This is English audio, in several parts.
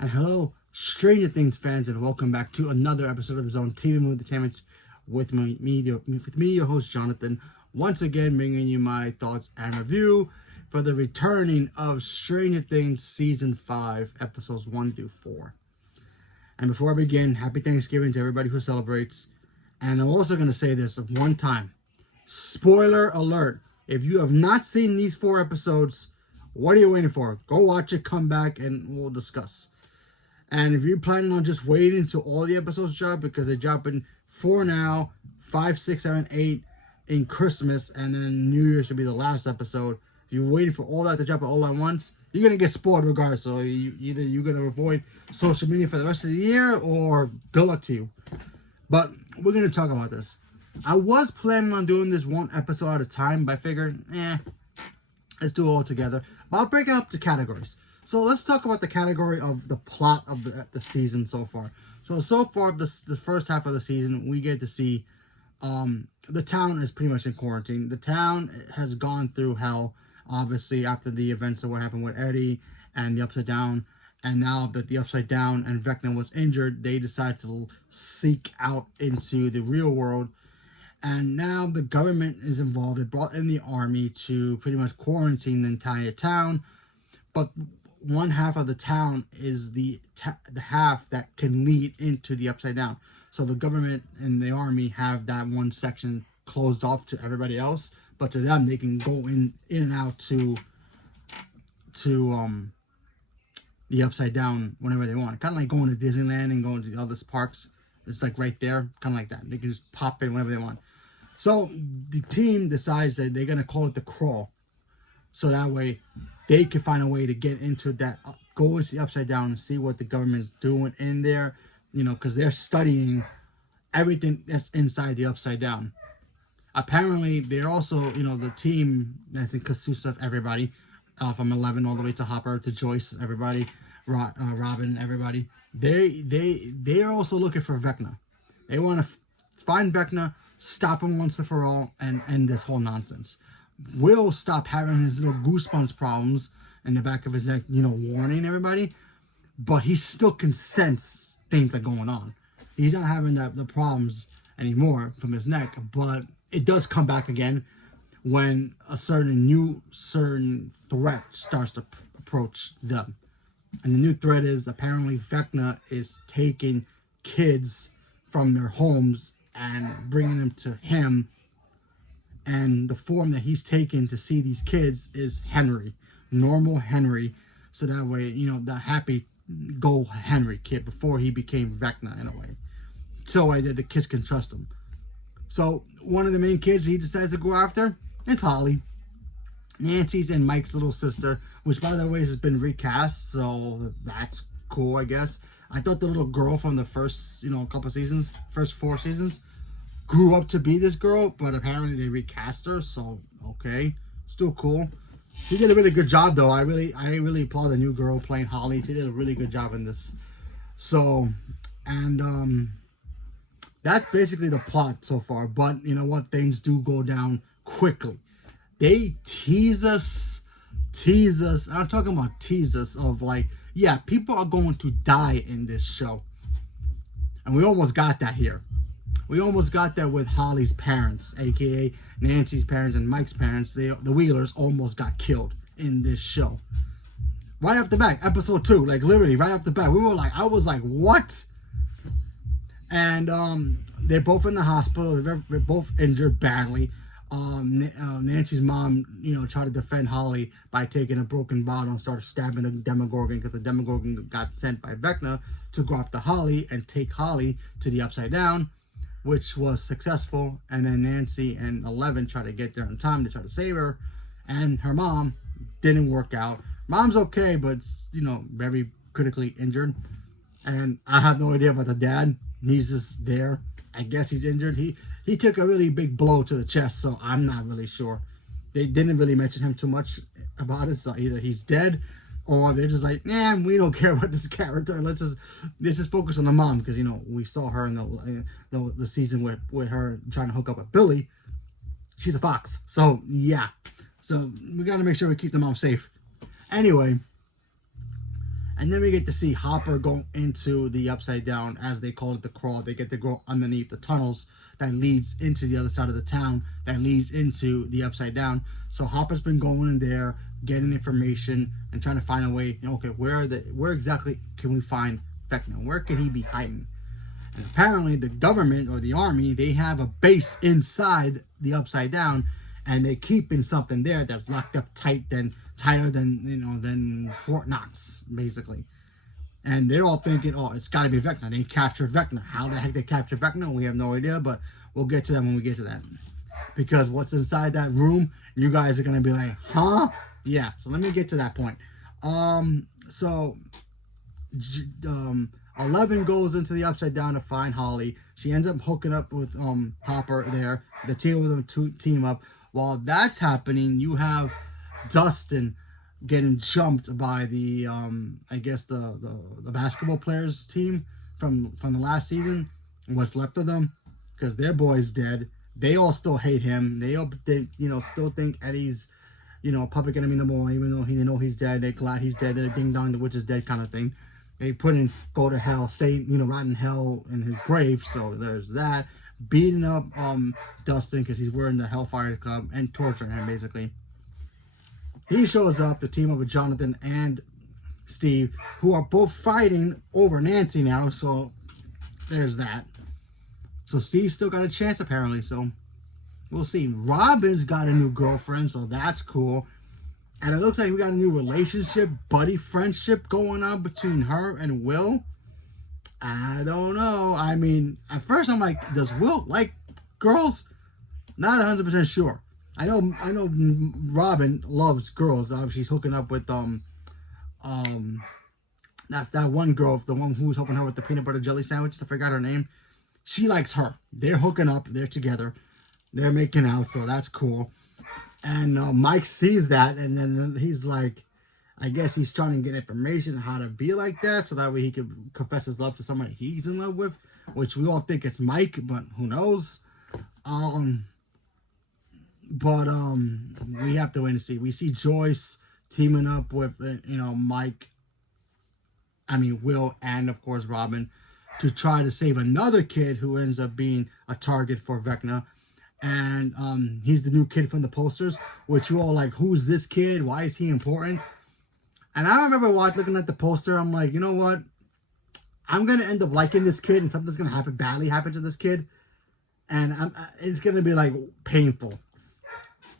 And hello, Stranger Things fans, and welcome back to another episode of the Zone TV Movie Entertainment with me, your host Jonathan. Once again, bringing you my thoughts and review for the returning of Stranger Things Season 5, Episodes 1 through 4. And before I begin, Happy Thanksgiving to everybody who celebrates. And I'm also going to say this one time. Spoiler alert. If you have not seen these 4 episodes, what are you waiting for? Go watch it, come back, and we'll discuss. And if you're planning on just waiting till all the episodes drop, because they're dropping 4 now, 5, 6, 7, 8 in Christmas, and then New Year should be the last episode. If you're waiting for all that to drop all at once, you're going to get spoiled regardless. So either you're going to avoid social media for the rest of the year, or good luck to you. But we're going to talk about this. I was planning on doing this one episode at a time, but I figured, let's do it all together. But I'll break it up to categories. So let's talk about the category of the plot of the season so far. So far, the first half of the season, we get to see the town is pretty much in quarantine. The town has gone through hell, obviously, after the events of what happened with Eddie and the Upside Down. And now that the Upside Down and Vecna was injured, they decide to seek out into the real world. And now the government is involved. They brought in the army to pretty much quarantine the entire town. But one half of the town is the half that can lead into the Upside Down. So the government and the army have that one section closed off to everybody else, but to them they can go in and out to the Upside Down whenever they want. Kind of like going to Disneyland and going to the other parks. It's like right there, kind of like that. They can just pop in whenever they want. So the team decides that they're gonna call it the Crawl. So that way, they can find a way to get into that, go into the Upside Down and see what the government's doing in there, because they're studying everything that's inside the Upside Down. Apparently, they're also, the team that's consists of everybody, from 11 all the way to Hopper to Joyce, everybody, Robin, everybody. They're also looking for Vecna. They want to find Vecna, stop him once and for all, and end this whole nonsense. Will stop having his little goosebumps problems in the back of his neck, warning everybody, but he still can sense things are going on. He's not having the problems anymore from his neck, but it does come back again when a certain threat starts to approach them. And the new threat is apparently Vecna is taking kids from their homes and bringing them to him. And the form that he's taken to see these kids is Henry, normal Henry. So that way, the happy go Henry kid before he became Vecna in a way. So that the kids can trust him. So one of the main kids he decides to go after is Holly. Nancy's and Mike's little sister, which by the way has been recast. So that's cool, I guess. I thought the little girl from the first, couple seasons, first 4 seasons, grew up to be this girl, but apparently they recast her, so okay, still cool. She did a really good job though. I really applaud the new girl playing Holly. She did a really good job in this. So, and that's basically the plot so far. But you know what? Things do go down quickly. They tease us. I'm talking about tease us of like, yeah, people are going to die in this show, and we almost got that here. We almost got that with Holly's parents, aka Nancy's parents and Mike's parents. The Wheelers almost got killed in this show. Right off the bat, episode 2, like literally right off the bat, I was like, what? And they're both in the hospital. They're both injured badly. Nancy's mom, tried to defend Holly by taking a broken bottle and started stabbing the Demogorgon, because the Demogorgon got sent by Vecna to go after Holly and take Holly to the Upside Down, which was successful. And then Nancy and 11 tried to get there in time to try to save her, and her mom didn't work out. Mom's okay, but very critically injured. And I have no idea about the dad. He's just there. I guess he's injured. He took a really big blow to the chest, so I'm not really sure. They didn't really mention him too much about it, so either he's dead or they're just like, we don't care about this character. Let's just focus on the mom, because we saw her in the season with her trying to hook up with Billy. She's a fox, so yeah. So we got to make sure we keep the mom safe. Anyway, And then we get to see Hopper go into the Upside Down, as they call it, the crawl. They get to go underneath the tunnels that leads into the other side of the town, that leads into the Upside Down. So Hopper's been going in there, getting information and trying to find a way. Okay, where exactly can we find Vecna? Where could he be hiding? And apparently the government or the army, they have a base inside the Upside Down, and they're keeping something there that's locked up tighter than Fort Knox, basically. And they're all thinking, oh, it's got to be Vecna. They captured Vecna. How the heck they captured Vecna, we have no idea, but we'll get to that when we get to that. Because what's inside that room, you guys are going to be like, huh? Yeah, so let me get to that point. So 11 goes into the Upside Down to find Holly. She ends up hooking up with Hopper there. The two of them team up. While that's happening, you have Dustin getting jumped by the I guess the basketball players team from the last season, what's left of them, because their boy's dead. They all still hate him. They all think, still think Eddie's, public enemy number one, even though they know he's dead. They're glad he's dead. They're ding dong, the witch is dead kind of thing. They put in go to hell, say, rot in hell in his grave. So there's that. Beating up Dustin because he's wearing the Hellfire Club and torturing him, basically. He shows up to team up with Jonathan and Steve, who are both fighting over Nancy now. So there's that. So Steve's still got a chance, apparently. So we'll see. Robin's got a new girlfriend, so that's cool. And it looks like we got a new relationship, buddy friendship going on between her and Will. I don't know. I mean, at first I'm like, does Will like girls? Not 100% sure. I know Robin loves girls. Obviously, she's hooking up with that one girl, the one who was hooking her with the peanut butter jelly sandwich. I forgot her name. She likes her. They're hooking up. They're together. They're making out, so that's cool. And Mike sees that, and then he's like, I guess he's trying to get information on how to be like that, so that way he could confess his love to somebody he's in love with, which we all think it's Mike, but who knows? We have to wait and see. We see Joyce teaming up with, Will, and of course Robin, to try to save another kid who ends up being a target for Vecna. And he's the new kid from the posters, which you all like, who's this kid? Why is he important? And I remember looking at the poster, I'm like, you know what? I'm going to end up liking this kid, and something's going to badly happen to this kid. And it's going to be like painful,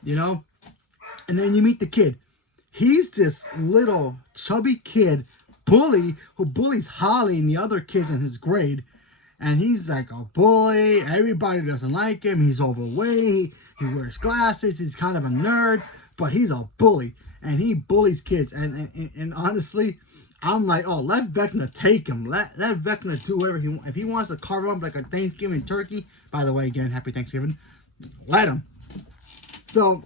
And then you meet the kid. He's this little chubby kid, bully, who bullies Holly and the other kids in his grade. And he's like a bully. Everybody doesn't like him. He's overweight. He wears glasses. He's kind of a nerd, but he's a bully. And he bullies kids. And honestly, I'm like, oh, let Vecna take him. Let Vecna do whatever he wants. If he wants to carve him up like a Thanksgiving turkey, by the way, again, happy Thanksgiving, let him. So,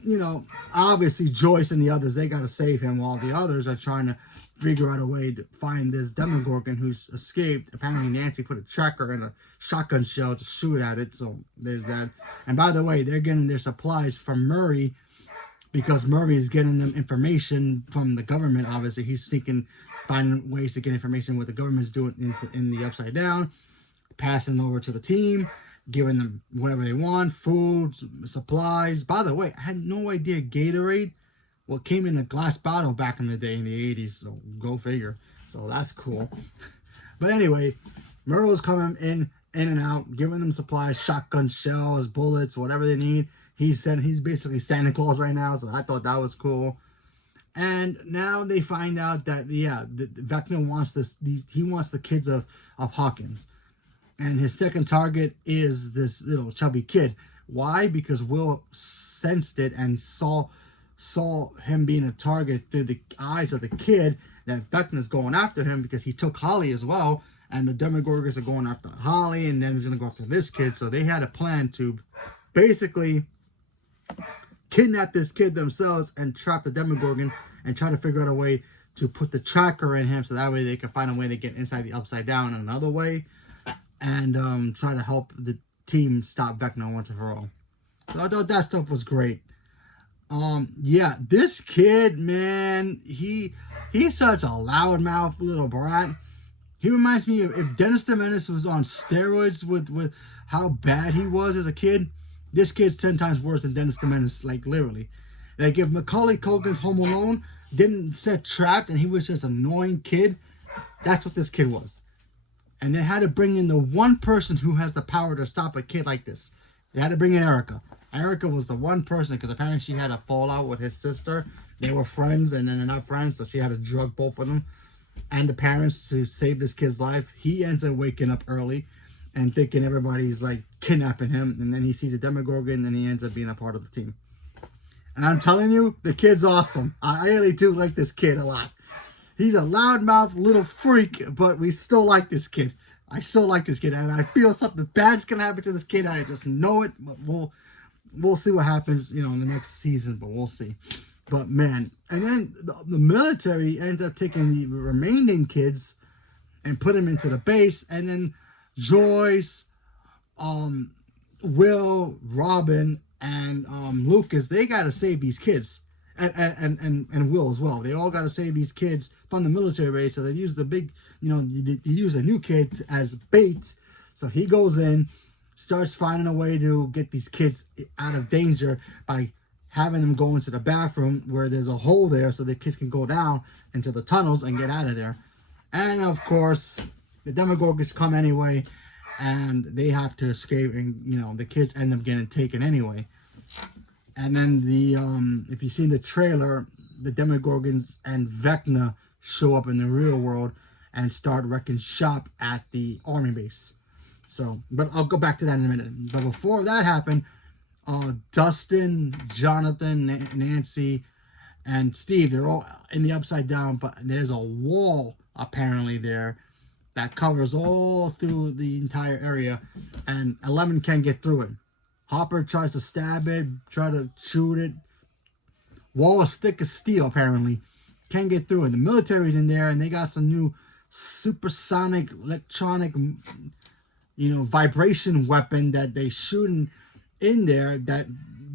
obviously Joyce and the others, they got to save him, while the others are trying to figure out a way to find this Demogorgon who's escaped. Apparently Nancy put a tracker in a shotgun shell to shoot at it, so there's that. And by the way, they're getting their supplies from Murray, because Murray is getting them information from the government. Obviously, he's finding ways to get information what the government's doing in the Upside Down, passing over to the team, giving them whatever they want, food, supplies. By the way, I had no idea Gatorade came in a glass bottle back in the day in the 80s, so go figure. So that's cool. But anyway, Murrow's coming in and out, giving them supplies, shotgun shells, bullets, whatever they need. He's basically Santa Claus right now, so I thought that was cool. And now they find out that, Vecna wants he wants the kids of Hawkins. And his second target is this little chubby kid. Why? Because Will sensed it and saw him being a target through the eyes of the kid, that Vecna's going after him because he took Holly as well. And the Demogorgons are going after Holly, and then he's going to go after this kid. So they had a plan to basically kidnap this kid themselves and trap the Demogorgon and try to figure out a way to put the tracker in him, so that way they can find a way to get inside the Upside Down another way, and try to help the team stop Vecna once and for all. So I thought that stuff was great. Yeah, this kid, man, he's such a loudmouth little brat. He reminds me of if Dennis the Menace was on steroids with how bad he was as a kid. This kid's 10 times worse than Dennis the Menace, like literally. Like if Macaulay Culkin's Home Alone didn't set trapped and he was just an annoying kid, that's what this kid was. And they had to bring in the one person who has the power to stop a kid like this. They had to bring in Erica. Erica was the one person because apparently she had a fallout with his sister. They were friends and then they're not friends, so she had to drug both of them. And the parents to save this kid's life. He ends up waking up early and thinking everybody's like kidnapping him. And then he sees a Demogorgon and he ends up being a part of the team. And I'm telling you, the kid's awesome. I really do like this kid a lot. He's a loudmouth little freak, but we still like this kid. I still like this kid, and I feel something bad's gonna happen to this kid. I just know it. But we'll see what happens, in the next season. But we'll see. But man, and then the military ends up taking the remaining kids and put them into the base, and then Joyce, Will, Robin, and Lucas, they gotta save these kids. And Will as well. They all got to save these kids from the military base. So they use the big, you use a new kid as bait. So he goes in, starts finding a way to get these kids out of danger by having them go into the bathroom where there's a hole there so the kids can go down into the tunnels and get out of there. And of course, the Demogorgons come anyway, and they have to escape, and the kids end up getting taken anyway. And then if you've seen the trailer, the Demogorgons and Vecna show up in the real world and start wrecking shop at the army base. So, but I'll go back to that in a minute. But before that happened, Dustin, Jonathan, Nancy, and Steve, they're all in the Upside Down, but there's a wall apparently there that covers all through the entire area, and 11 can't get through it. Hopper tries to stab it, try to shoot it. Wall is thick as steel, apparently. Can't get through it. The military's in there, and they got some new supersonic, electronic, vibration weapon that they shoot in there that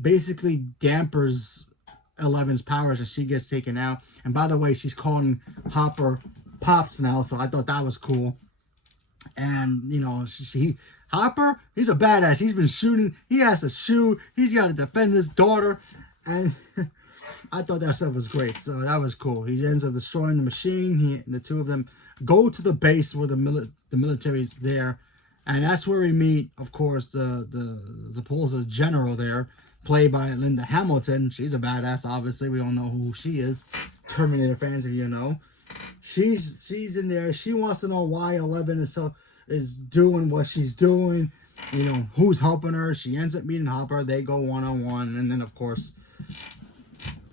basically dampers 11's powers as she gets taken out. And by the way, she's calling Hopper Pops now, so I thought that was cool. And, Hopper, he's a badass. He's been shooting. He has to shoot. He's got to defend his daughter. And I thought that stuff was great. So that was cool. He ends up destroying the machine. The two of them go to the base where the military's there. And that's where we meet, of course, the supposed general there, played by Linda Hamilton. She's a badass, obviously. We all know who she is. Terminator fans, if you know. She's in there. She wants to know why 11 is doing what she's doing, who's helping her. She ends up meeting Hopper. They go one-on-one, and then of course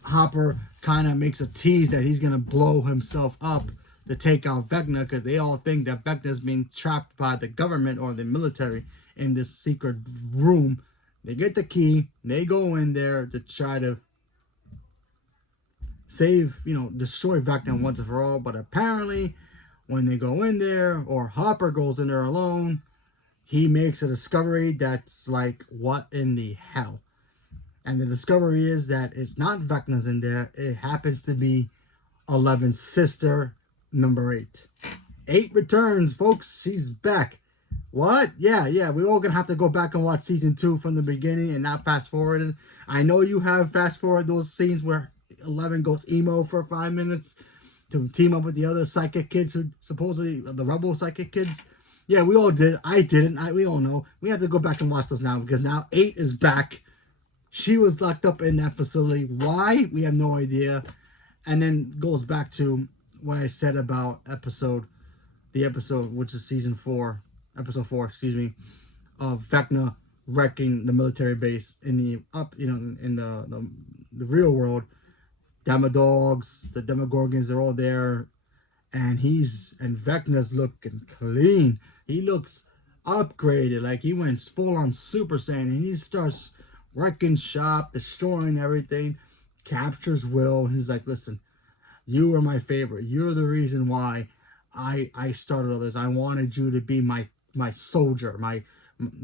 Hopper kind of makes a tease that he's gonna blow himself up to take out Vecna, because they all think that Vecna's being trapped by the government or the military in this secret room. They get the key, they go in there to try to save, destroy Vecna once and for all. But apparently when they go in there, or Hopper goes in there alone, he makes a discovery that's like, what in the hell? And the discovery is that it's not Vecna's in there. It happens to be 11's sister, number 8. 8 returns, folks. She's back. What? Yeah. We're all going to have to go back and watch season 2 from the beginning and not fast forward. I know you have fast forward those scenes where 11 goes emo for 5 minutes to team up with the other psychic kids who supposedly the rebel psychic kids. Yeah, we all did. I didn't. We all know. We have to go back and watch those now, because now 8 is back. She was locked up in that facility. Why? We have no idea. And then goes back to what I said about the episode, which is season 4, episode 4, of Vecna wrecking the military base in the real world. Demodogs, the Demogorgons, they're all there, and Vecna's looking clean. He looks upgraded, like he went full on Super Saiyan, and he starts wrecking shop, destroying everything, captures Will. He's like, listen, you are my favorite. You're the reason why I started all this. I wanted you to be my soldier.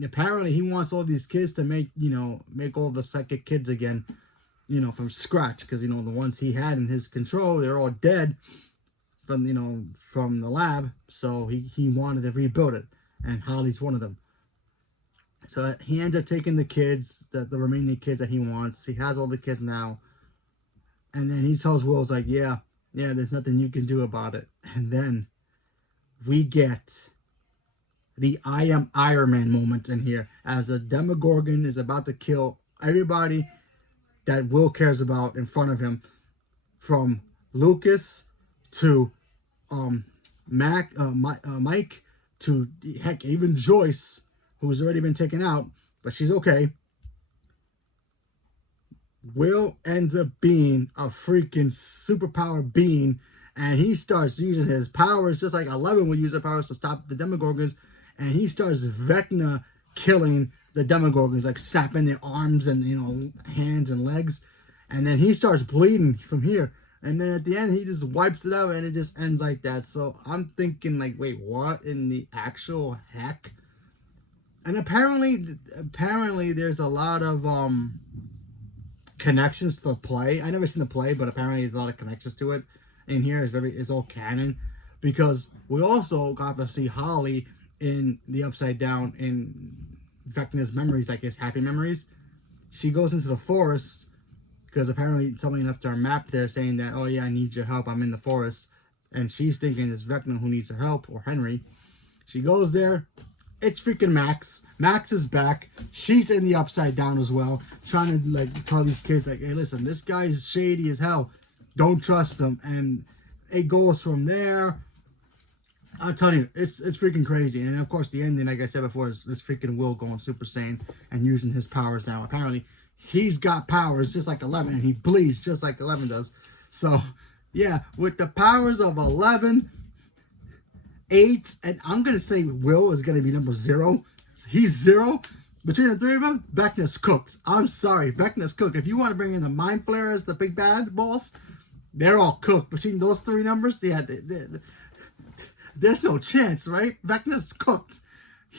Apparently he wants all these kids to make all the psychic kids again. from scratch, because the ones he had in his control, they're all dead from the lab. So he wanted to rebuild it, and Holly's one of them. So he ends up taking the kids, the remaining kids that he wants. He has all the kids now, and then he tells Will's like, yeah, there's nothing you can do about it. And then we get the I am Iron Man moment in here, as the Demogorgon is about to kill everybody that Will cares about in front of him, from Lucas to Mike to, heck, even Joyce, who's already been taken out, but she's okay. Will ends up being a freaking superpower being, and he starts using his powers just like 11 would use their powers to stop the Demogorgons, and he starts Vecna killing the Demogorgons, like snapping their arms and hands and legs, and then he starts bleeding from here, and then at the end he just wipes it out, and it just ends like that. So I'm thinking, like, wait, what in the actual heck? And apparently there's a lot of connections to the play. I never seen the play, but apparently there's a lot of connections to it in here. It's all canon, because we also got to see Holly in the Upside Down in Vecna's memories, like his happy memories. She goes into the forest because apparently somebody left her a map there saying that, oh yeah, I need your help, I'm in the forest, and she's thinking it's Vecna who needs her help, or Henry. She goes there. It's freaking Max. Max is back. She's in the Upside Down as well, trying to like tell these kids, like, hey, listen, this guy's shady as hell. Don't trust him. And it goes from there. I'll tell you, it's freaking crazy. And of course, the ending, like I said before, is freaking Will going Super Saiyan and using his powers now. Apparently, he's got powers just like 11, and he bleeds just like 11 does. So, yeah, with the powers of 11, 8, and I'm going to say Will is going to be number 0. He's 0. Between the three of them, Vecna's cooked. I'm sorry, Vecna's cooked. If you want to bring in the Mind Flayers, the big bad boss, they're all cooked. Between those 3 numbers, yeah, there's no chance, right? Vecna's cooked.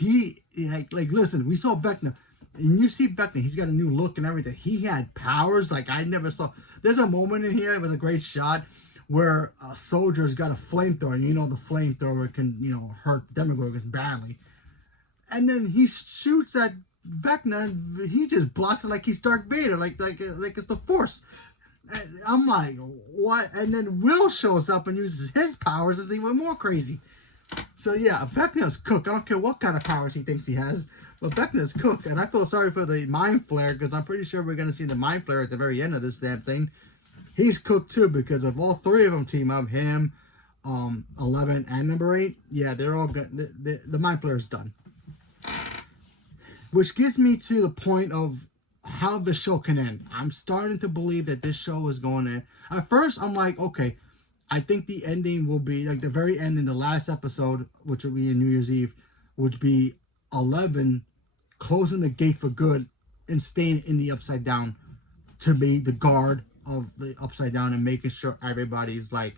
Listen, we saw Vecna, and you see Vecna, he's got a new look and everything. He had powers like I never saw. There's a moment in here with a great shot where a soldier's got a flamethrower, and the flamethrower can, hurt the Demogorgons badly. And then he shoots at Vecna, and he just blocks it like he's Darth Vader, like it's the Force. And I'm like, what? And then Will shows up and uses his powers, and it's even more crazy. So yeah, Vecna's cooked. I don't care what kind of powers he thinks he has, but Vecna's cooked. And I feel sorry for the Mind Flayer, because I'm pretty sure we're going to see the Mind Flayer at the very end of this damn thing. He's cooked too, because if all 3 of them team up, him, 11, and number 8, yeah, they're all good. The Mind Flayer's done. Which gets me to the point of how the show can end. I'm starting to believe that this show is going to... At first, I'm like, okay, I think the ending will be, like the very end in the last episode, which will be in New Year's Eve, would be 11 closing the gate for good and staying in the Upside Down to be the guard of the Upside Down and making sure everybody's like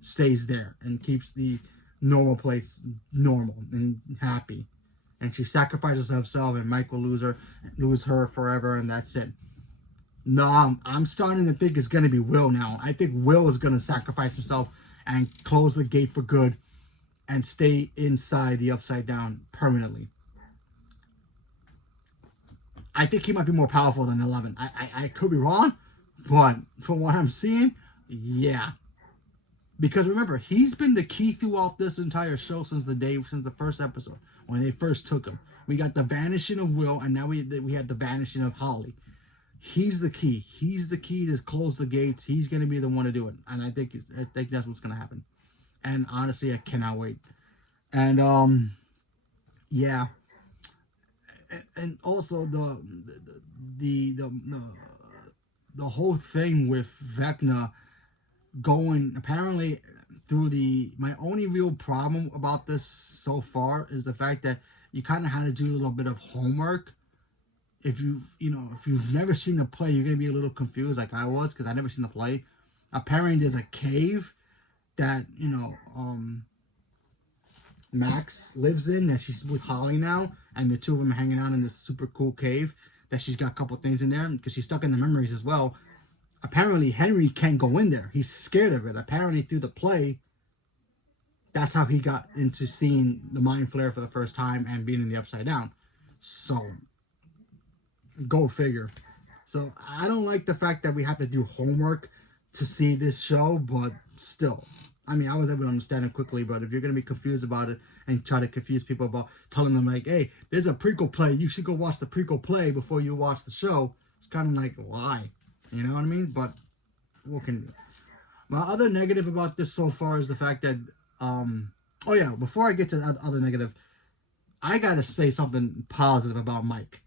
stays there and keeps the normal place normal and happy. And she sacrifices herself, and Mike will lose her forever, and that's it. No, I'm starting to think it's going to be Will now. I think Will is going to sacrifice himself and close the gate for good and stay inside the Upside Down permanently. I think he might be more powerful than 11. I could be wrong, but from what I'm seeing, yeah. Because remember, he's been the key throughout this entire show since the first episode, when they first took him. We got the vanishing of Will, and now we had the vanishing of Holly. He's the key. He's the key to close the gates. He's going to be the one to do it. And I think that's what's going to happen. And honestly, I cannot wait. And, yeah. And also the whole thing with Vecna going, apparently, through my only real problem about this so far is the fact that you kind of had to do a little bit of homework. If you've never seen the play, you're going to be a little confused like I was, because I never seen the play. Apparently there's a cave that, Max lives in, and she's with Holly now, and the 2 of them are hanging out in this super cool cave that she's got a couple things in there because she's stuck in the memories as well. Apparently, Henry can't go in there. He's scared of it. Apparently, through the play, that's how he got into seeing the Mind Flare for the first time and being in the Upside Down. So, go figure. So, I don't like the fact that we have to do homework to see this show, but still. I mean, I was able to understand it quickly, but if you're going to be confused about it and try to confuse people about telling them, like, hey, there's a prequel play, you should go watch the prequel play before you watch the show, it's kind of like, why? You know what I mean? But what can you do? My other negative about this so far is the fact that, oh yeah, before I get to the other negative, I got to say something positive about Mike.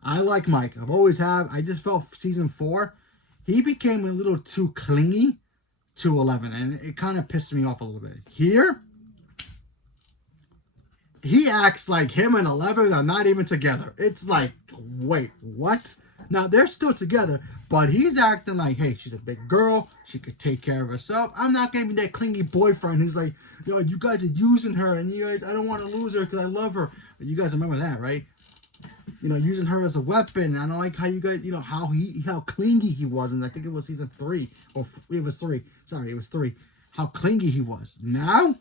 I like Mike. I've always have. I just felt season 4, he became a little too clingy to 11, and it kind of pissed me off a little bit. Here, he acts like him and 11 are not even together. It's like, wait, what? Now, they're still together, but he's acting like, hey, she's a big girl. She could take care of herself. I'm not going to be that clingy boyfriend who's like, yo, you guys are using her, and you guys, I don't want to lose her because I love her. But you guys remember that, right? You know, using her as a weapon. I don't like how you guys, you know, how clingy he was. And I think it was season 3. Or it was 3. Sorry, it was 3. How clingy he was. Now,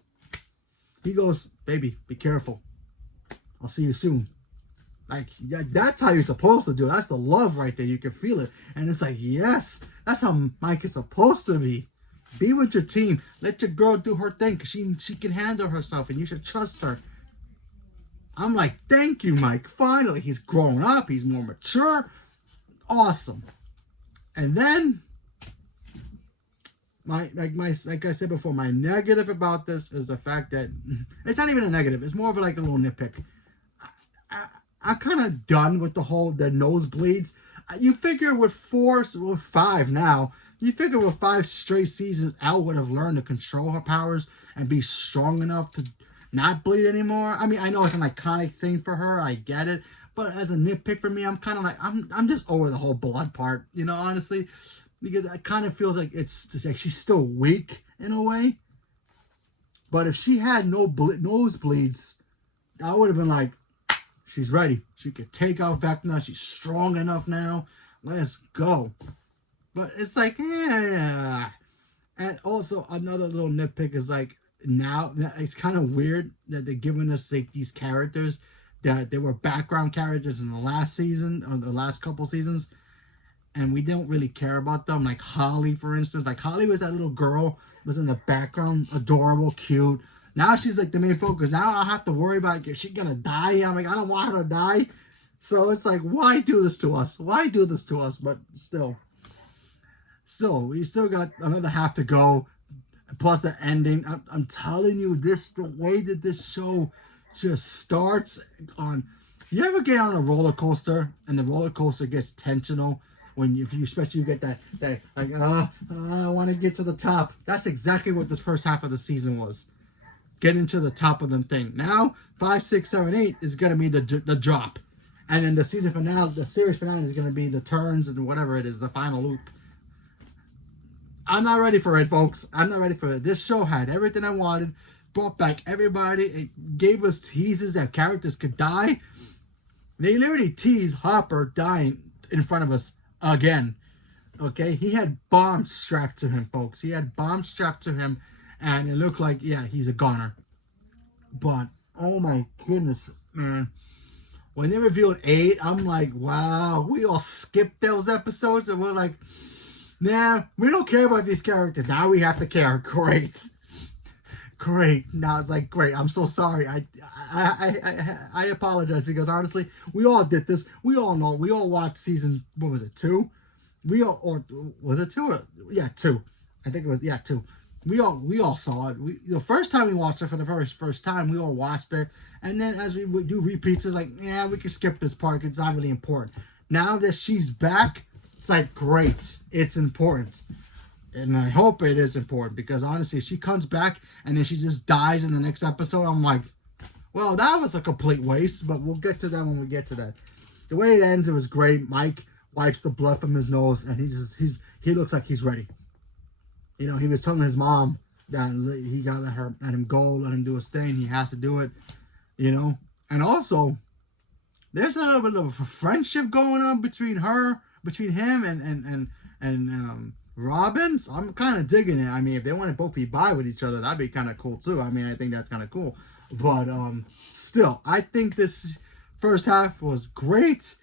he goes, baby, be careful. I'll see you soon. Like, yeah, that's how you're supposed to do it. That's the love right there. You can feel it. And it's like, yes, that's how Mike is supposed to be. Be with your team. Let your girl do her thing because she can handle herself and you should trust her. I'm like, thank you, Mike. Finally, he's grown up. He's more mature. Awesome. And then, like I said before, my negative about this is the fact that it's not even a negative. It's more of like a little nitpick. I'm kind of done with the nosebleeds. You figure with 5 now, you figure with 5 straight seasons, Elle would have learned to control her powers and be strong enough to not bleed anymore. I mean, I know it's an iconic thing for her. I get it. But as a nitpick for me, I'm kind of like, I'm just over the whole blood part, you know, honestly. Because it kind of feels like it's like she's still weak in a way. But if she had no nosebleeds, I would have been like, she's ready. She could take out Vecna. She's strong enough now. Let's go. But it's like, yeah. And also another little nitpick is like, now it's kind of weird that they're giving us like these characters that they were background characters in the last season or the last couple seasons, and we don't really care about them. Like Holly, for instance. Like Holly was that little girl, was in the background, adorable, cute. Now she's like the main focus. Now I have to worry about, is she gonna die? I'm like, I don't want her to die. So it's like, why do this to us? Why do this to us? But still, we still got another half to go. Plus the ending. I'm telling you, the way that this show just starts on. You ever get on a roller coaster and the roller coaster gets tensional if you especially get that like, I want to get to the top. That's exactly what the first half of the season was. Getting to the top of the thing. Now 5, 6, 7, 8 is gonna be the drop, and then the season finale, the series finale is gonna be the turns and whatever it is, the final loop. I'm not ready for it, folks. I'm not ready for it. This show had everything I wanted, brought back everybody. It gave us teases that characters could die. They literally teased Hopper dying in front of us again. Okay? He had bombs strapped to him, folks. He had bombs strapped to him, and it looked like, yeah, he's a goner. But, oh my goodness, man. When they revealed 8, I'm like, wow. We all skipped those episodes, and we're like, nah, we don't care about these characters. Now we have to care. Great. Great. Now it's like, great. I'm so sorry. I apologize because honestly, we all did this. We all know. We all watched season, what was it, 2? Or was it 2? Yeah, 2. I think it was, yeah, 2. We all saw it. The first time we watched it for the first time, we all watched it. And then as we would do repeats, it's like, yeah, we can skip this part. It's not really important. Now that she's back, it's like, great, it's important. And I hope it is important because honestly, if she comes back and then she just dies in the next episode, I'm like, well, that was a complete waste, but we'll get to that when we get to that. The way it ends, it was great. Mike wipes the blood from his nose and he looks like he's ready. You know, he was telling his mom that he got let him go, let him do his thing. He has to do it, you know. And also, there's a little bit of a friendship going on between him and Robin. So I'm kind of digging it. I mean, if they want to both be bi with each other, that'd be kind of cool too. I mean, I think that's kind of cool. But still, I think this first half was great.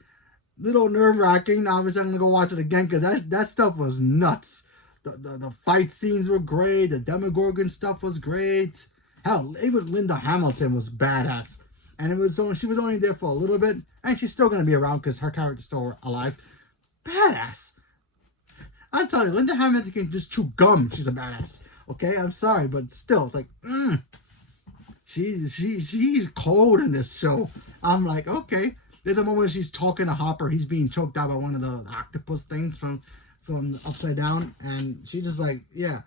Little nerve-wracking. Obviously, I'm gonna go watch it again because that stuff was nuts. The fight scenes were great. The Demogorgon stuff was great. Hell, even Linda Hamilton was badass. And she was only there for a little bit, and she's still gonna be around because her character's still alive. Badass. I'm telling you, Linda Hamilton can just chew gum. She's a badass. Okay, I'm sorry, but still, it's like, she's cold in this show. I'm like, okay. There's a moment she's talking to Hopper. He's being choked out by one of the octopus things from Upside Down, and she's just like, yeah,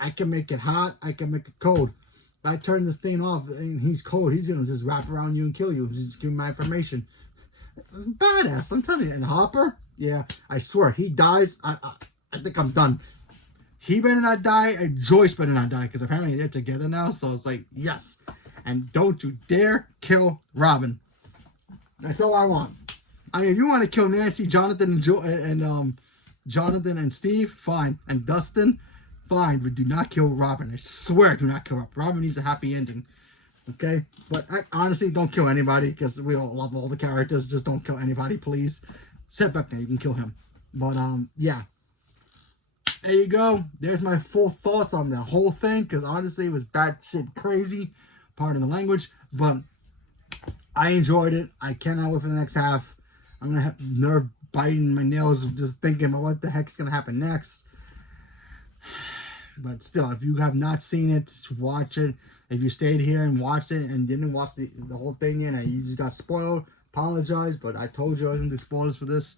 I can make it hot. I can make it cold. If I turn this thing off and he's cold, he's gonna just wrap around you and kill you. Just give me my information. Badass, I'm telling you. And Hopper, yeah, I swear, he dies. I think I'm done. He better not die, and Joyce better not die, because apparently they're together now. So it's like, yes. And don't you dare kill Robin. That's all I want. I mean, if you want to kill Nancy, Jonathan, and Jonathan and Steve, fine. And Dustin, fine. But do not kill Robin. I swear, do not kill Robin. Robin needs a happy ending. Okay? But honestly, don't kill anybody, because we all love all the characters. Just don't kill anybody, please. Except Vecna, you can kill him. But, yeah. There you go. There's my full thoughts on the whole thing, because honestly, it was bad shit crazy. Pardon the language. But I enjoyed it. I cannot wait for the next half. I'm going to have nerve biting my nails of just thinking about what the heck's going to happen next. But still, if you have not seen it, watch it. If you stayed here and watched it and didn't watch the whole thing yet and you just got spoiled, apologize. But I told you I was going to do spoilers for this.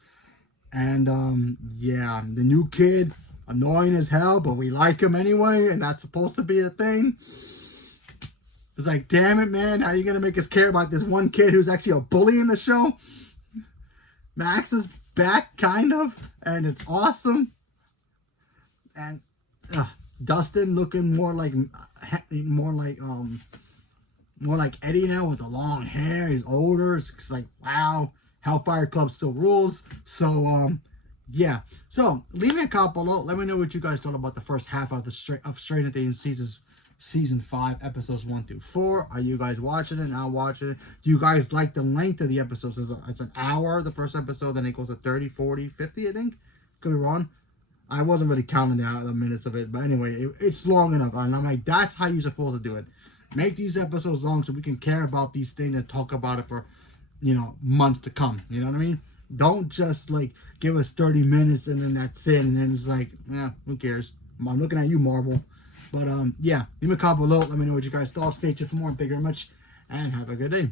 And, yeah, the new kid, annoying as hell, but we like him anyway. And that's supposed to be the thing. It's like, damn it, man. How are you going to make us care about this one kid who's actually a bully in the show? Max is back, kind of. And it's awesome. And Dustin looking more like Eddie now with the long hair. He's older. It's like, wow. Hellfire Club still rules. So, yeah. So, leave me a comment below. Let me know what you guys thought about the first half of Stranger Things Season 5, episodes 1 through 4. Are you guys watching it? Not watching it? Do you guys like the length of the episodes? It's an hour, the first episode, then it goes to 30, 40, 50, I think. Could be wrong. I wasn't really counting the minutes of it. But anyway, it's long enough. And I'm like, that's how you're supposed to do it. Make these episodes long so we can care about these things and talk about it for, months to come. You know what I mean? Don't just, give us 30 minutes and then that's it. And then it's like, who cares? I'm looking at you, Marvel. But, yeah, leave me a comment below. Let me know what you guys thought. Stay tuned for more. Thank you very much. And have a good day.